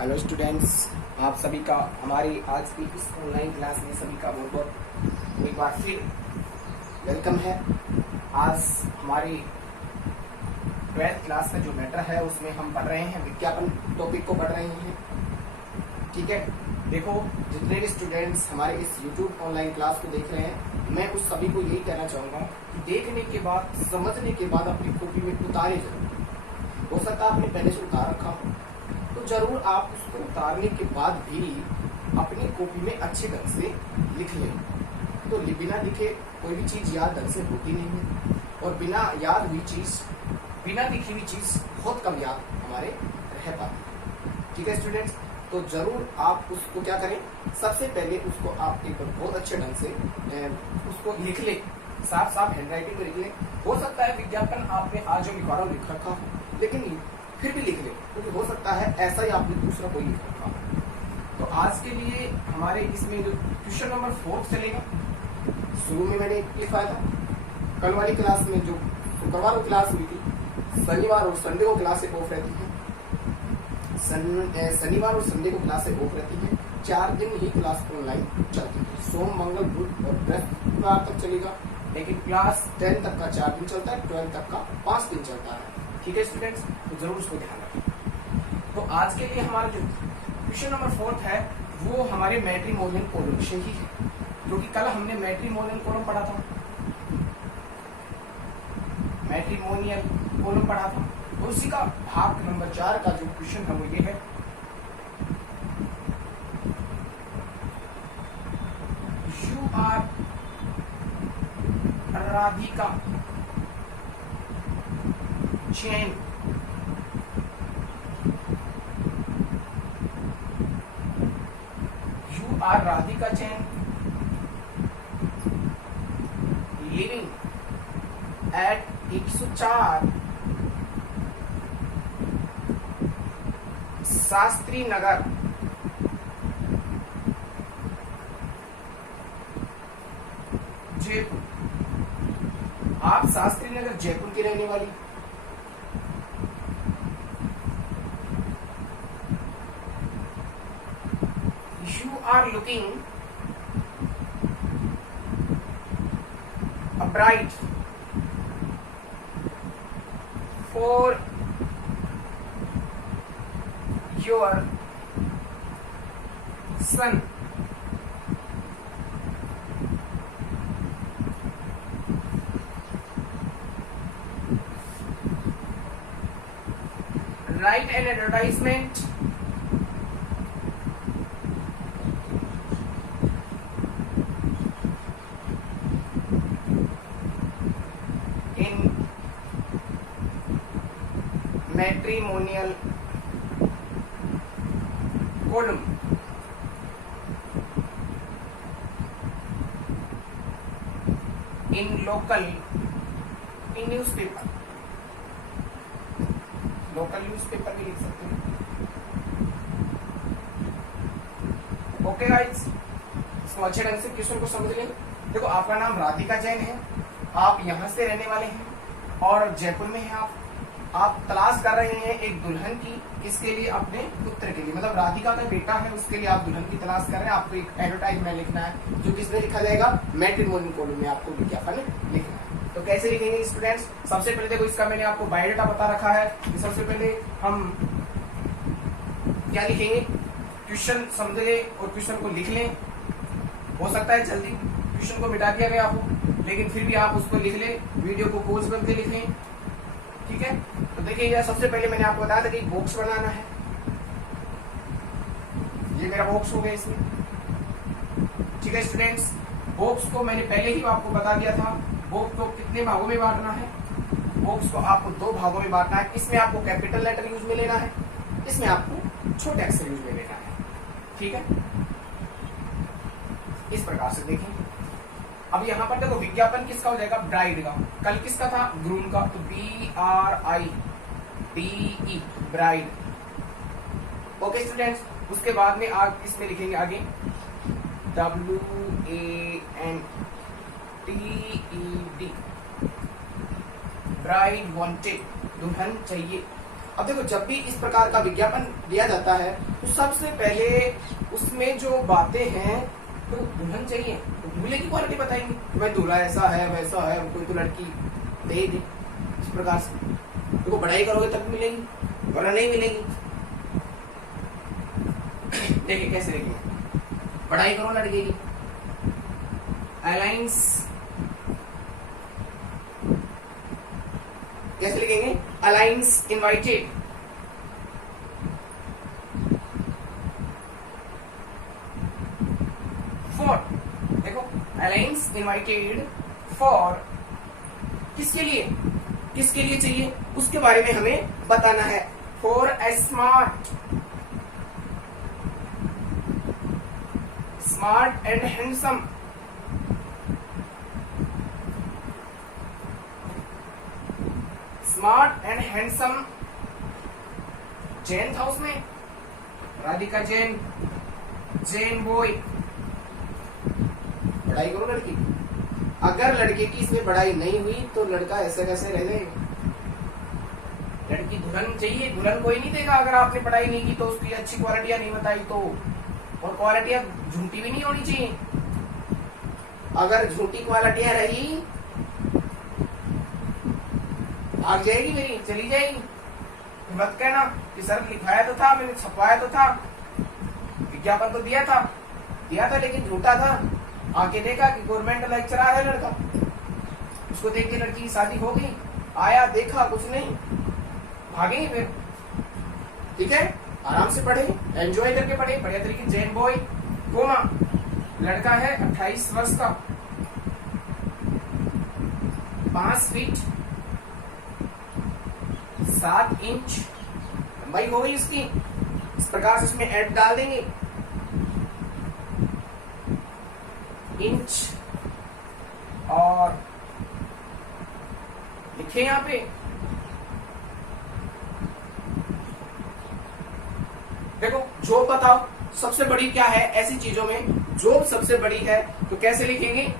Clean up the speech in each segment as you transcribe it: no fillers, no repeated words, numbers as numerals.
Hello students, आप सभी का हमारी आज की इस ऑनलाइन क्लास में सभी का बहुत बहुत एक बार फिर वेलकम है। आज हमारी 12th क्लास का जो मैटर है उसमें हम पढ़ रहे हैं, विज्ञापन टॉपिक को पढ़ रहे हैं। ठीक है, देखो जितने भी स्टूडेंट्स हमारे इस YouTube ऑनलाइन क्लास को देख रहे हैं, मैं उस सभी को यही कहना चाहूँगा कि देखने के बाद, समझने के बाद अपनी कॉपी में उतारे जरूर। हो सकता है आपने पहले से उतार रखा हो, तो जरूर आप उसको उतारने के बाद भी अपनी कॉपी में अच्छे ढंग से लिख लें। तो बिना लिखे कोई भी चीज़ याद ढंग से होती नहीं है, और बिना याद हुई चीज़, बिना लिखी हुई चीज़ बहुत कम याद हमारे रह पाती है। ठीक है स्टूडेंट्स, तो जरूर आप उसको क्या करें, सबसे पहले उसको आप एक बहुत अच्छे ढंग से उसको लिख लें, साफ साफ हैंडराइटिंग में लिख लें। हो सकता है विज्ञापन आपने आज जो लिखा रहा लिख रखा, लेकिन फिर भी लिख लें, क्योंकि हो सकता है ऐसा ही आपने दूसरा कोई लिख रखा हो। तो आज के लिए हमारे इसमें जो क्वेश्चन नंबर 4 चलेगा, शुरू में मैंने लिखवाया था। कल वाली क्लास में जो शुक्रवार को क्लास हुई थी, शनिवार और संडे को क्लासें ऑफ रहती है। शनिवार और संडे को क्लासें ऑफ रहती है, 4 दिन ही क्लास ऑनलाइन चलती है। सोम, मंगल, बुध और बृहस्पतिवार तक चलेगा, लेकिन क्लास 10 तक का 4 दिन चलता है, 12 तक का 5 दिन चलता है। ठीक है स्टूडेंट्स, तो जरूर उसको ध्यान रखें। तो आज के लिए हमारा जो क्वेश्चन नंबर 4 है वो हमारे मैट्रिमोनियल कॉलम से ही है, क्योंकि कल हमने मैट्रिमोनियल कॉलम पढ़ा था, मैट्रिमोनियल कॉलम पढ़ा था। तो उसी का भाग नंबर 4 का जो क्वेश्चन है वो ये है, you are Radhika Chain Radhika Chain living at 104 Shastri Nagar Jaipur. आप शास्त्री नगर जयपुर की रहने वाली। You are looking a bride for your son. Write an advertisement in matrimonial column in newspaper, local newspaper भी लिख सकते हैं। ओके गाइस, इसको अच्छे ढंग से क्वेश्चन को समझ लें। देखो आपका नाम राधिका जैन है, आप यहाँ से रहने वाले हैं और जयपुर में हैं। आप तलाश कर रहे हैं एक दुल्हन की, किसके लिए? अपने पुत्र के लिए, मतलब राधिका का बेटा है उसके लिए आप दुल्हन की तलाश कर रहे हैं। आपको एक एडवर्टाइजमेंट लिखना है, जो किसमें लिखा जाएगा? मैट्रिमोनियल कॉलम में आपको विज्ञापन लिखना है। तो कैसे लिखेंगे स्टूडेंट्स? सबसे पहले देखो, इसका मैंने आपको बायोडाटा बता रखा है कि सबसे पहले हम क्या लिखेंगे, क्वेश्चन समझ लें और क्वेश्चन को लिख लें। हो सकता है जल्दी क्वेश्चन को मिटा दिया गया हो, लेकिन फिर भी आप उसको लिख लें, वीडियो को पॉज करके लिख लें। ठीक है, तो देखिए सबसे पहले मैंने आपको बताया था कि बॉक्स बनाना है। ये मेरा बॉक्स हो गया इसमें। ठीक है स्टूडेंट्स, बॉक्स को मैंने पहले ही आपको बता दिया था। बॉक्स को कितने भागों में बांटना है? बॉक्स को आपको 2 भागों में बांटना है। इसमें आपको कैपिटल लेटर यूज में लेना है, इसमें आपको छोटे अक्षर यूज में लेना है। ठीक है, इस प्रकार से देखें। अब यहाँ पर देखो विज्ञापन किसका हो जाएगा? ब्राइड का। कल किसका था? ग्रूम का। तो BRIDE, ब्राइड। ओके स्टूडेंट्स, उसके बाद में आप इसमें लिखेंगे आगे WANTED, ब्राइड वांटेड, दुल्हन चाहिए। अब देखो, जब भी इस प्रकार का विज्ञापन दिया जाता है तो सबसे पहले उसमें जो बातें हैं, तो दुल्हन चाहिए तो दूल्हे की क्वालिटी बताएंगे कि भाई दूल्हा ऐसा है वैसा है, कोई तो लड़की दे दे। इस प्रकार से देखो, पढ़ाई करोगे तब मिलेगी वरना नहीं मिलेगी। देखिए कैसे देखेंगे, पढ़ाई करो लड़के की, अलायंस कैसे लिखेंगे, अलायंस इनवाइटेड, फॉर, देखो अलायंस इनवाइटेड फॉर, किसके लिए, किसके लिए चाहिए उसके बारे में हमें बताना है। For a smart and handsome, smart and handsome Jain था उसमें, राधिका जैन, जैन बॉय। पढ़ाई करो लड़की, अगर लड़के की इसमें पढ़ाई नहीं हुई तो लड़का ऐसे कैसे रह जाएगा। लड़की दुल्हन चाहिए, दुल्हन कोई नहीं देगा अगर आपने पढ़ाई नहीं की तो, उसकी अच्छी क्वालिटियां नहीं बताई तो, और क्वालिटियां झूठी भी नहीं होनी चाहिए। अगर झूठी क्वालिटियां रही भाग जाएगी मेरी, चली जाएगी। मत कहना कि सर लिखाया तो था, मैंने छपवाया तो था, विज्ञापन तो दिया था लेकिन झूठा था। आके देखा कि गवर्नमेंट लेक्चरर है लड़का, उसको देख के लड़की की शादी हो गई, आया देखा कुछ नहीं, भागेंगे फिर। ठीक है, आराम से पढ़े, एंजॉय करके पढ़े बढ़िया तरीके। जैन बॉय कोमा, लड़का है 28 वर्ष का, 5 फीट 7 इंच लंबाई हो गई उसकी। इस प्रकार से उसमें ऐड डाल देंगे, इंच, और लिखे यहां पे देखो जॉब बताओ सबसे बड़ी क्या है, ऐसी चीजों में जॉब सबसे बड़ी है, तो कैसे लिखेंगे,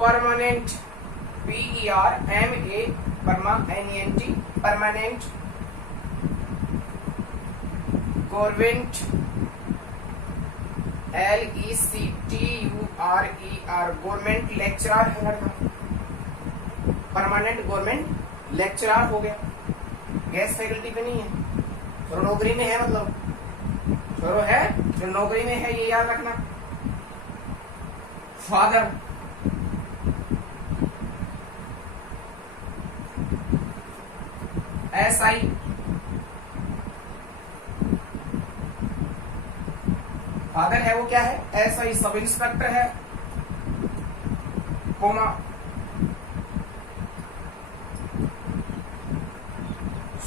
permanent, PERMA permanent, permanent government, LECTURER government lecturer है लड़का, परमानेंट गवर्नमेंट लेक्चरर हो गया। गैस फैकल्टी पे नहीं है, तो नौकरी में है, मतलब छोरो है जो नौकरी में है, ये याद रखना। फादर, SI, फादर है वो क्या है, SI सब इंस्पेक्टर है, कोमा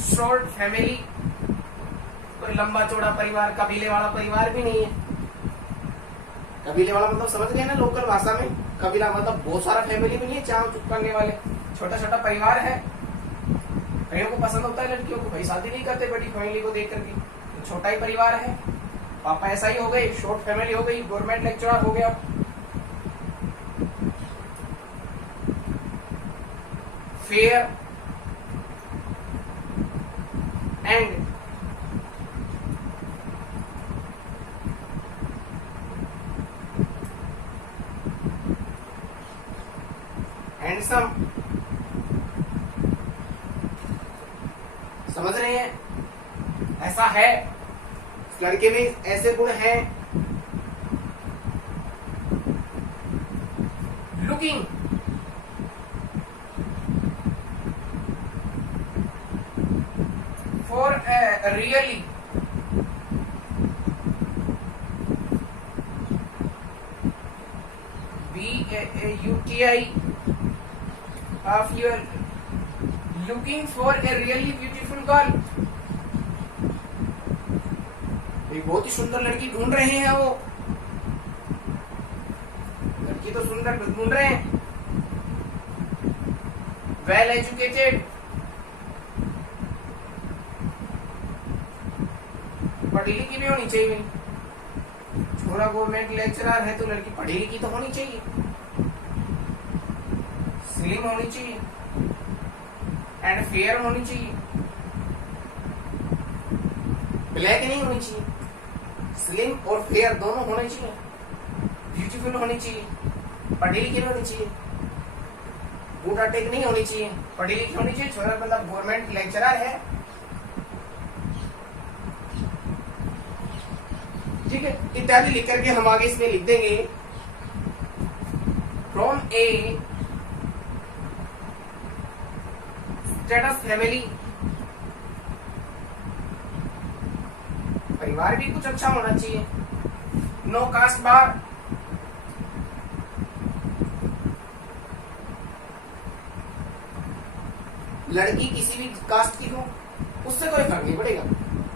शॉर्ट फैमिली, कोई लंबा चौड़ा परिवार, कबीले वाला परिवार भी नहीं है। कबीले वाला मतलब समझ गए ना, लोकल भाषा में कबीला मतलब बहुत सारा फैमिली भी नहीं है, चाव चुप करने वाले, छोटा छोटा परिवार है। कईयों को पसंद होता है लड़कियों को, भाई शादी नहीं करते बड़ी फैमिली को देख करके, तो छोटा ही परिवार है। पापा ऐसा ही हो गए, शॉर्ट फैमिली हो गई, गवर्नमेंट लेक्चरर हो गया। फेयर एंड हैंडसम, समझ रहे हैं, ऐसा है, इस लड़के में ऐसे गुण हैं। Looking, for really, BAUTI of your looking for a really beautiful girl, एक बहुत ही सुंदर लड़की ढूंढ रहे हैं, वो लड़की तो सुंदर ढूंढ रहे हैं। वेल एजुकेटेड, पढ़ी लिखी भी होनी चाहिए। छोरा गवर्नमेंट लेक्चरर है तो लड़की पढ़ी लिखी तो होनी चाहिए। स्लिम होनी चाहिए एंड फेयर होनी चाहिए, ब्लैक नहीं होनी चाहिए, स्लिम और फेयर दोनों होने चाहिए, ब्यूटीफुल होनी चाहिए, पढ़ी लिखी होनी चाहिए, गुड अटेक नहीं होनी चाहिए, पढ़ी लिखी होनी चाहिए, छोरा मतलब गवर्नमेंट लेक्चरर है, ठीक है, इत्यादि लिख करके हम आगे इसमें लिख देंगे फ्रॉम ए स्टेटस फैमिली, परिवार भी कुछ अच्छा होना चाहिए, नो कास्ट बार, लड़की किसी भी कास्ट की हो उससे कोई फर्क नहीं पड़ेगा,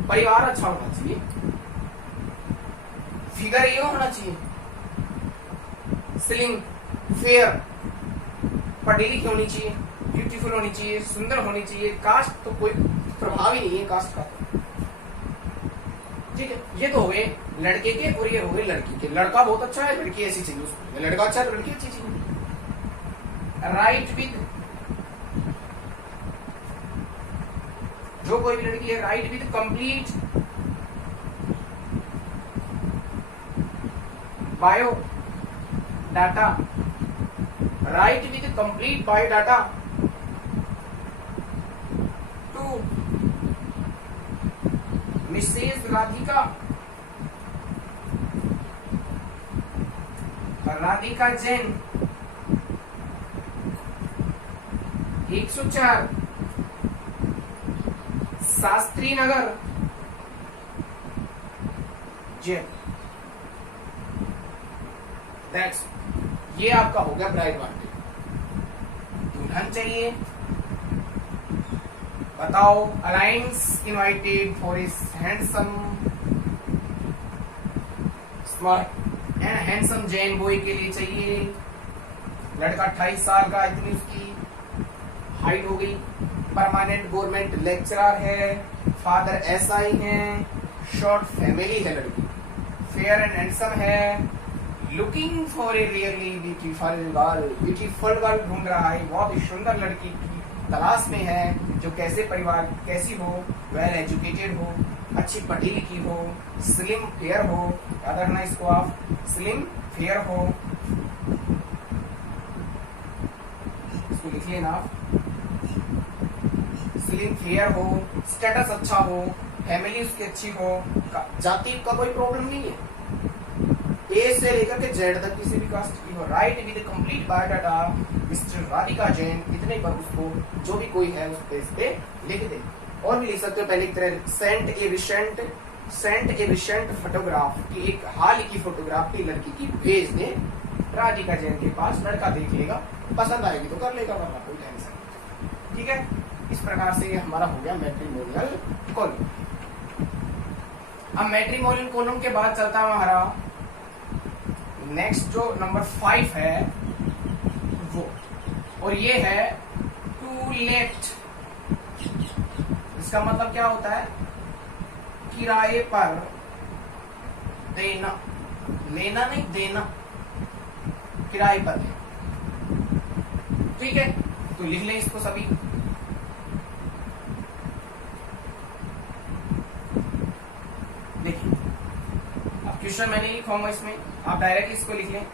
परिवार अच्छा होना चाहिए, फिगर ये होना चाहिए, स्लिम, फेयर, पढ़ी लिखी होनी चाहिए, ब्यूटीफुल होनी चाहिए, सुंदर होनी चाहिए, कास्ट तो कोई प्रभाव ही नहीं है कास्ट का, ठीक है। ये तो हो गए लड़के के और ये हो गए लड़की के। लड़का बहुत अच्छा है, लड़की ऐसी चाहिए उसको, लड़का अच्छा है तो लड़की अच्छी चाहिए। राइट विद, जो कोई भी लड़की है, right with complete bio data, right with complete bio data to Mrs Radhika, Radhika Jain 104 Shastri Nagar Jain. That's, ये आपका हो गया ब्राइड पार्टी। दुल्हन चाहिए, बताओ alliance invited for is handsome smart and handsome Jain boy के लिए चाहिए। लड़का 28 साल का, इतनी उसकी हाइट हो गई, परमानेंट गवर्नमेंट लेक्चरर है, फादर एसआई है, शॉर्ट फैमिली है, लड़की फेयर एंड हैंडसम है, looking for a really beautiful girl, beautiful girl ढूंढ रहा है, बहुत ही सुंदर लड़की की तलाश में है, जो कैसे परिवार कैसी हो, वेल एजुकेटेड हो, अच्छी पढ़ी लिखी हो, स्लिम फेयर हो, याद रखना इसको आप, स्लिम फेयर हो, इसको लिख लेना आप, स्लिम फेयर हो, स्टेटस अच्छा हो, फैमिली उसकी अच्छी हो, जाति का कोई प्रॉब्लम नहीं है, ए से लेकर के जेड तक किसी भी कास्ट की हो, right with complete biodata mister Radhika Jain, इतने पर उसको जो भी कोई है उस पेज पे लिख दे। और भी लिख सकते हो पहले की तरह, सेंट ए रिसेंट फोटोग्राफ की, एक हाल की फोटोग्राफ की लड़की की भेज दे राधिका जैन के पास, लड़का देख लेगा, पसंद आएगी तो कर लेगा, वरना कोई टेंशन नहीं, ठीक है। इस प्रकार से ये हमारा हो गया मैट्रिमोनियल कॉलम। अब मैट्रिमोनियल कॉलम के बाद चलता है हमारा नेक्स्ट जो नंबर 5 है वो, और ये है टू लेट। इसका मतलब क्या होता है, किराए पर देना, लेना नहीं देना, किराए पर देना, ठीक है। तो लिख लें इसको सभी, देखिए अब क्वेश्चन मैंने लिखा इसमें, आप डायरेक्टली इसको लिख लें।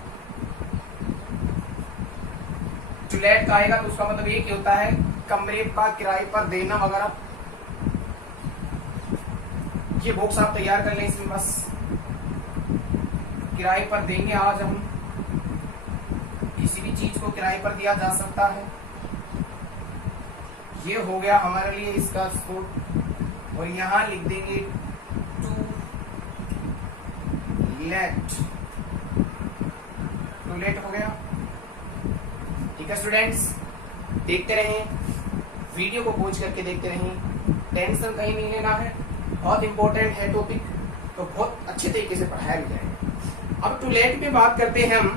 टू लेट का आएगा तो उसका मतलब ये क्या होता है, कमरे का किराए पर देना वगैरह। ये बॉक्स आप तैयार कर लें इसमें, बस किराए पर देंगे। आज हम किसी भी चीज को किराए पर दिया जा सकता है, ये हो गया हमारे लिए इसका स्कोप। और यहां लिख देंगे टू लेट, टू लेट हो गया, ठीक है स्टूडेंट्स। देखते रहें वीडियो को पहुंच करके देखते रहें, टेंशन कहीं नहीं लेना है, बहुत इंपॉर्टेंट है टॉपिक, तो बहुत अच्छे तरीके से पढ़ाया भी जाएगा। अब टू लेट में बात करते हैं हम,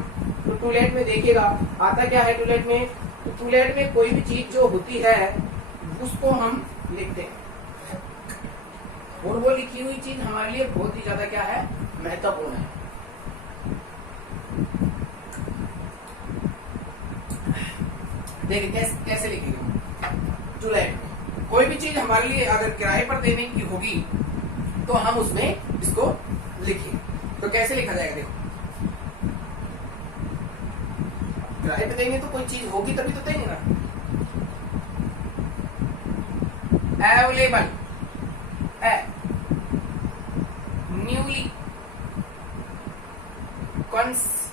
तो टू लेट में देखिएगा आता क्या है टू लेट में। तो टू लेट में कोई भी चीज जो होती है उसको हम लिखते हैं, और वो लिखी हुई चीज हमारे लिए बहुत ही ज्यादा क्या है, महत्वपूर्ण है। देखिए कैसे लिखेंगे टू लेट। कोई भी चीज हमारे लिए अगर किराए पर देने की होगी तो हम उसमें इसको लिखिए। तो कैसे लिखा जाएगा, देखो किराए पे देंगे तो कोई चीज होगी तभी तो देंगे ना। अवेलेबल, न्यूली कंस्ट्रक्टेड,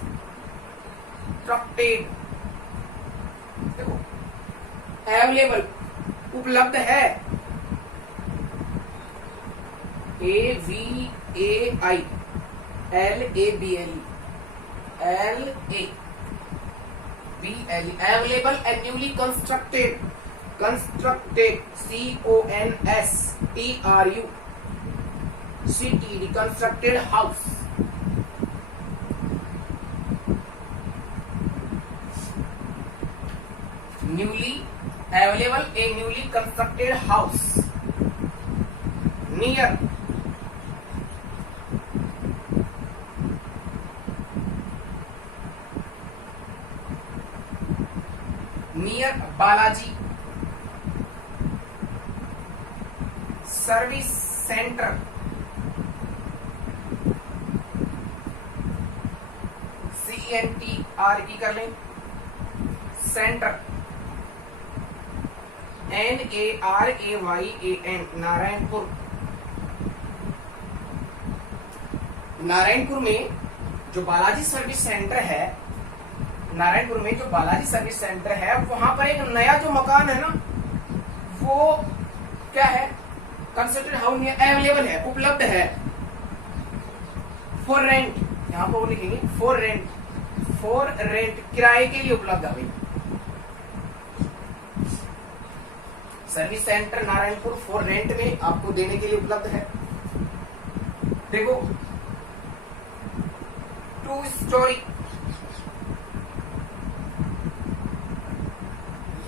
देखो अवेलेबल उपलब्ध है, AVAI LABLE available and newly constructed CONSTRUCTED constructed house. Newly available A newly constructed house near Balaji service centre, CENTRE कर लें, सेंटर NARAYAN नारायणपुर। नारायणपुर में जो बालाजी सर्विस सेंटर है, नारायणपुर में जो बालाजी सर्विस सेंटर है वहां पर एक नया जो मकान है ना वो क्या है, कंस्ट्रक्टेड हाउस अवेलेबल है, उपलब्ध है, फॉर रेंट, यहां पर वो लिखेंगे फॉर रेंट किराए के लिए उपलब्ध है। Service centre Narayanpur for rent में आपको देने के लिए उपलब्ध है। देखो 2 स्टोरी,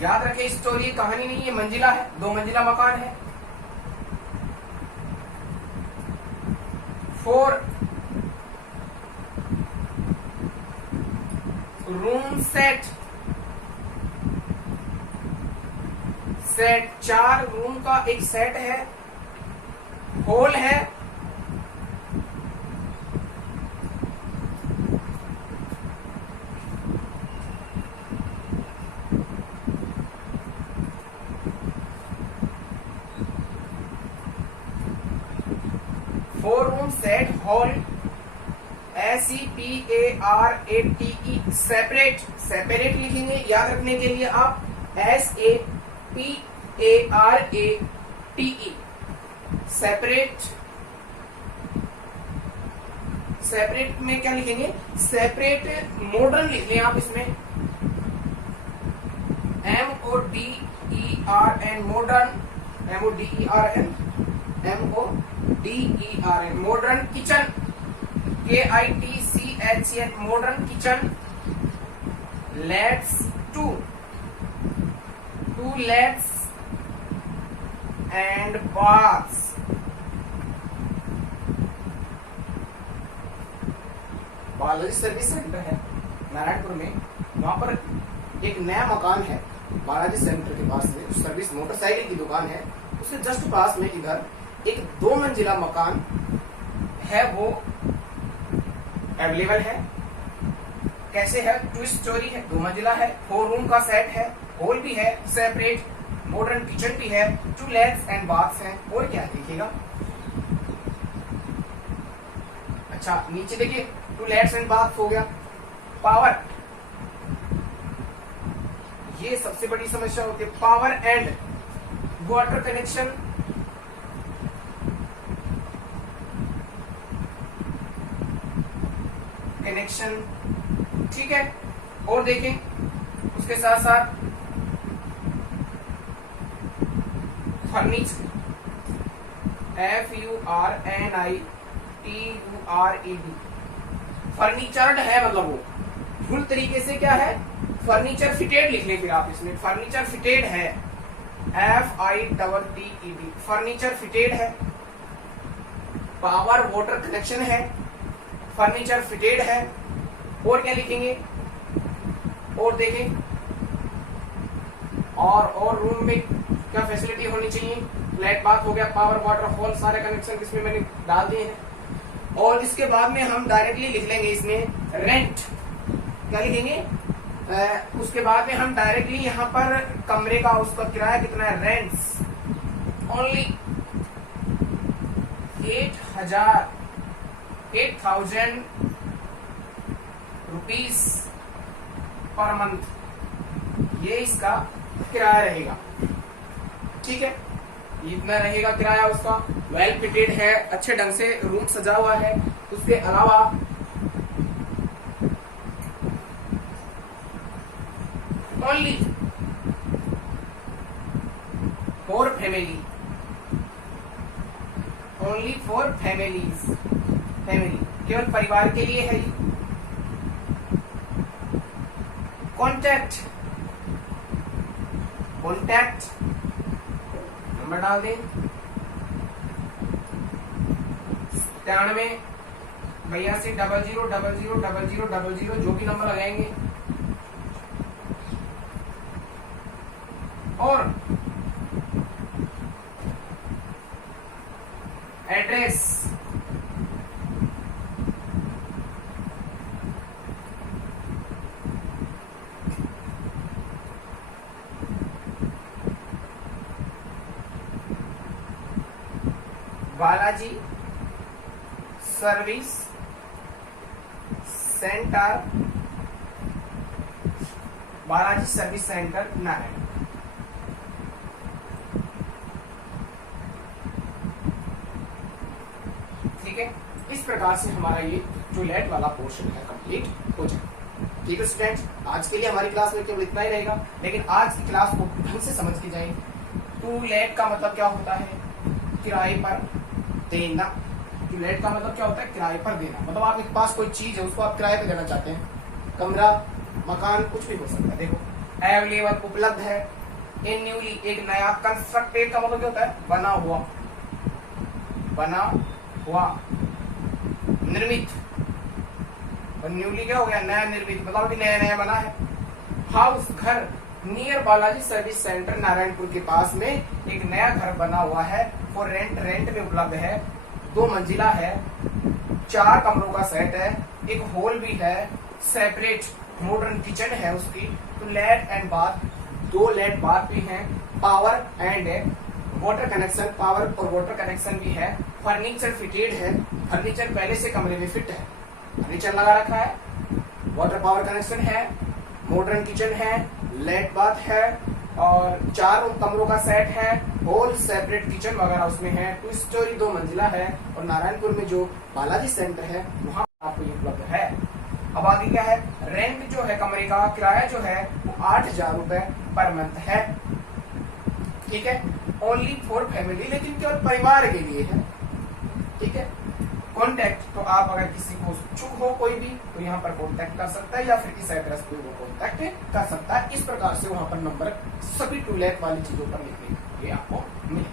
याद रखें स्टोरी कहानी नहीं है, मंजिला है, 2 मंजिला मकान है। 4 रूम सेट 4 रूम का एक सेट है, हॉल है, सेट हॉल SEPARATE सेपरेट लिखेंगे, याद रखने के लिए आप SAPARATE सेपरेट में क्या लिखेंगे, सेपरेट मॉडर्न लिख लें आप इसमें MODERN modern MODERN modern kitchen KITCHN modern kitchen let's 2 let's end baths. Balaji service centre है नारायणपुर में, वहां पर एक नया मकान है बालाजी सेंटर के पास में, सर्विस मोटरसाइकिल की दुकान है, उसके जस्ट पास में इधर एक 2 मंजिला मकान है, वो अवेलेबल है। कैसे है, 2 स्टोरी है, 2 मंजिला है, 4 रूम का सेट है, हॉल भी है, सेपरेट मॉडर्न किचन भी है, 2 लेट्स एंड बाथ्स हैं। और क्या देखिएगा, अच्छा नीचे देखिए 2 लेट्स एंड बाथ्स हो गया। पावर, ये सबसे बड़ी समस्या होती है, पावर एंड वाटर कनेक्शन, ठीक है। और देखें उसके साथ साथ फर्नीचर FURNITURED फर्नीचर्ड है, मतलब वो फुल तरीके से क्या है, फर्नीचर फिटेड लिख लें फिर आप इसमें, फर्नीचर फिटेड है FITTED फर्नीचर फिटेड है। पावर वाटर कनेक्शन है, फर्नीचर फिटेड है। और क्या लिखेंगे, और देखें और रूम में क्या फैसिलिटी होनी चाहिए, फ्लैट बाथ हो गया, पावर वाटर हॉल, सारे कनेक्शन इसमें मैंने डाल दिए हैं। और इसके बाद में हम डायरेक्टली लिख लेंगे इसमें रेंट, क्या लिखेंगे, उसके बाद में हम डायरेक्टली यहाँ पर कमरे का उसका किराया कितना है, rents only 8,000 rupees per month, ये इसका किराया रहेगा। ठीक है, इतना रहेगा किराया उसका। वेल फिटेड है, अच्छे ढंग से रूम सजा हुआ है। उसके अलावा only for family, only for families, family केवल परिवार के लिए है। कॉन्टैक्ट, कॉन्टैक्ट नंबर डाल दें 93 82 00 00 00, जो भी नंबर लगाएंगे। और address Balaji service centre, Balaji service centre Narayan. ठीक है, इस प्रकार से हमारा ये जो लेट वाला पोर्शन है कंप्लीट हो जाए। ठीक है स्टूडेंट्स, आज के लिए हमारी क्लास में केवल इतना ही रहेगा, लेकिन आज की क्लास को ढंग से समझ के जाए। टू लेट का मतलब क्या होता है, किराए पर देना। टू लेट का मतलब क्या होता है, किराए पर देना। मतलब आपके पास कोई चीज है, उसको आप किराए पे देना चाहते हैं, कमरा, मकान, कुछ भी हो सकता है। देखो, अवेलेबल उपलब्ध है, इन न्यूली एक नया, कंस्ट्रक्टेड का मतलब क्या होता है, बना हुआ, बना हुआ, निर्मित, और न्यूली क्या हो गया, नया निर्मित, मतलब अभी नया नया बना है। हाउस घर, near Balaji service centre Narayanpur के पास में एक नया घर बना हुआ है, फॉर रेंट, रेंट में उपलब्ध है, 2 मंजिला है, 4 कमरों का सेट है, एक हॉल भी है, सेपरेट मॉडर्न किचन है उसकी, तो lat and bath, 2 lat bath भी हैं, power and water connection, power और वाटर कनेक्शन भी है, फर्नीचर फिटेड है, फर्नीचर पहले से कमरे में फिट है, फर्नीचर लगा रखा है, वाटर पावर कनेक्शन है, मॉडर्न किचन है, लेट बाथ है, और 4 कमरों का सेट है, होल सेपरेट किचन वगैरह उसमें है, 2 स्टोरी 2 मंजिला है, और नारायणपुर में जो बालाजी सेंटर है वहां आपको ये उपलब्ध है। अब आगे क्या है, रेंट जो है, कमरे का किराया जो है वो 8,000 रुपए पर मंथ है। ठीक है, ओनली फॉर फैमिली, लेकिन केवल परिवार के लिए है। ठीक है, कॉन्टैक्ट, तो आप अगर किसी को इच्छुक हो कोई भी, तो यहाँ पर कॉन्टैक्ट कर सकता है, या फिर इस एड्रेस पे वो कॉन्टैक्ट कर सकता है। इस प्रकार से वहां पर नंबर सभी टू लेट वाली चीजों पर लिखने के लिए आपको मिले।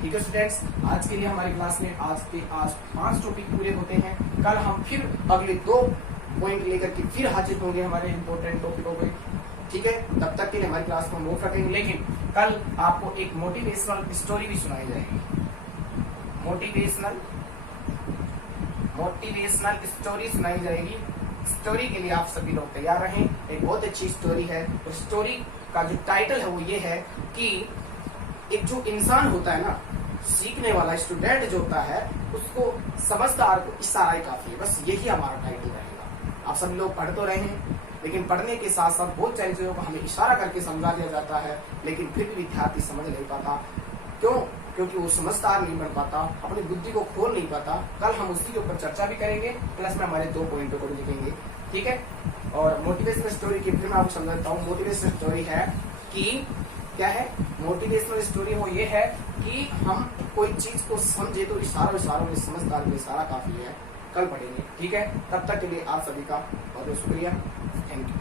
ठीक है स्टूडेंट्स, आज के लिए हमारी क्लास में आज 5 टॉपिक पूरे होते हैं। कल हम फिर अगले 2 पॉइंट लेकर के फिर हाजिर होंगे हमारे इंपॉर्टेंट टॉपिकों पे। ठीक है, तब तक के लिए हमारी क्लास को हम रोक रखेंगे, लेकिन कल आपको एक मोटिवेशनल स्टोरी भी सुनाई जाएगी। मोटिवेशनल स्टोरी सुनाई जाएगी। स्टोरी के लिए आप सभी लोग तैयार रहें। एक बहुत अच्छी स्टोरी है। तो स्टोरी का जो टाइटल है वो ये है कि एक जो इंसान होता है ना, सीखने वाला स्टूडेंट जो होता है, उसको समझदार को इशारा ही काफी है। बस यही हमारा टाइटल रहेगा। आप सभी लोग पढ़ तो रहे हैं, लेकिन पढ़ने के साथ साथ बहुत सारी चीजों को हमें इशारा करके समझा दिया जाता है, लेकिन फिर भी विद्यार्थी समझ नहीं पाता। क्यों? क्योंकि वो समझदार नहीं बन पाता, अपनी बुद्धि को खोल नहीं पाता। कल हम उसी के ऊपर चर्चा भी करेंगे, प्लस में हमारे 2 पॉइंटों को भी लिखेंगे। ठीक है, और मोटिवेशनल स्टोरी की फिर मैं आपको समझाता हूँ। मोटिवेशनल स्टोरी है कि क्या है, मोटिवेशनल स्टोरी वो ये है कि हम कोई चीज को समझे तो इशारों में समझदार में इशारा काफी है। कल पढ़ेंगे। ठीक है, तब तक के लिए आप सभी का बहुत बहुत शुक्रिया। Thank you.